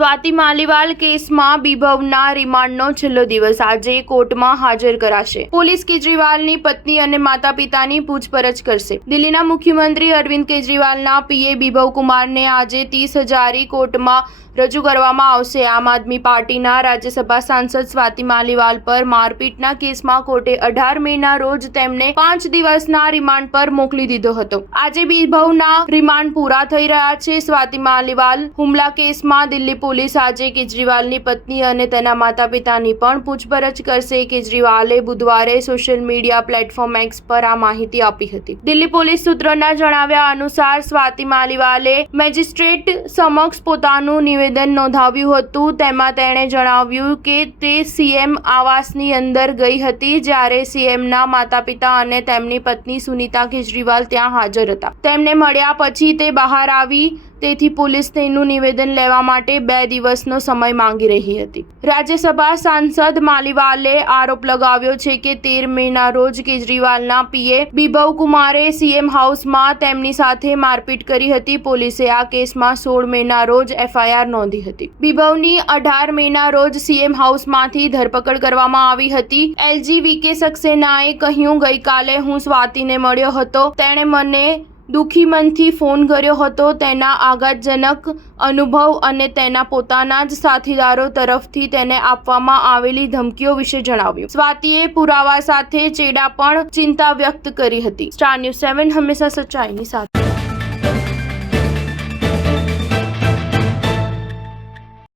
સ્વાતિ માલીવાલ કેસમાં બીભવના રિમાન્ડનો છેલ્લો દિવસ આજે કોર્ટમાં હાજર કરાશે. પોલીસ કેજરીવાલની પત્ની અને માતા પિતાની પૂછપરછ કરશે. દિલ્હીના મુખ્યમંત્રી અરવિંદ કેજરીવાલના પીએ બીભવ કુમારને આજે 30 હજારી કોર્ટમાં રજૂ કરવામાં આવશે. આમ આદમી પાર્ટીના રાજ્યસભા સાંસદ સ્વાતિ માલીવાલ પર મારપીટના કેસમાં કોર્ટે 18 મેના રોજ તેમને 5 દિવસના રિમાન્ડ પર મોકલી દીધો હતો. આજે બીભવના રિમાન્ડ પૂરા થઈ રહ્યા છે. સ્વાતિ માલીવાલ હુમલા કેસમાં દિલ્હી પોલીસ આજે કેજરીવાલની પત્ની અને તેના માતા પિતાની પણ પૂછપરછ કરશે. કેજરીવાલે બુધવારે સોશિયલ મીડિયા પ્લેટફોર્મ એક્સ પર આ માહિતી આપી હતી. દિલ્હી પોલીસ સૂત્રોના જણાવ્યા અનુસાર સ્વાતિ માલીવાલે મેજિસ્ટ્રેટ સમક્ષ પોતાનું નિવેદન નોંધાવ્યું હતું. તેમાં તેણે જણાવ્યું કે તે સીએમ આવાસની અંદર ગઈ હતી જ્યારે સીએમના માતા પિતા અને તેમની પત્ની સુનીતા કેજરીવાલ ત્યાં હાજર હતા. તેમને મળ્યા પછી તે બહાર આવી, તેથી પોલીસ તેનું નિવેદન લેવા માટે 2 દિવસનો સમય માંગી રહી હતી. રાજ્યસભા સાંસદ માલીવાલે આરોપ લગાવ્યો છે કે 13 મેના રોજ કેજરીવાલના પીએ બીભવ કુમારે સીએમ હાઉસમાં તેમની સાથે મારપીટ કરી હતી. પોલીસે આ કેસમાં 16 મેના રોજ એફઆઈઆર નોંધી હતી. બીભવની 18 મેના રોજ સીએમ હાઉસમાંથી ધરપકડ કરવામાં આવી હતી. એલજી વીકે સક્સેનાએ કહ્યું, ગઈકાલે હું સ્વાતિને મળ્યો હતો. તેણે મને દુઃખી મનથી ફોન કર્યો હતો. તેના આઘાતજનક અનુભવ અને તેના પોતાના જ સાથીદારો તરફથી તેને આપવામાં આવેલી ધમકીઓ વિશે જણાવ્યું. સ્વાતિએ પુરાવા સાથે ચેડા પણ ચિંતા વ્યક્ત કરી હતી. સ્ટાર ન્યૂઝ 7 હંમેશા સચ્ચાઈની સાથે.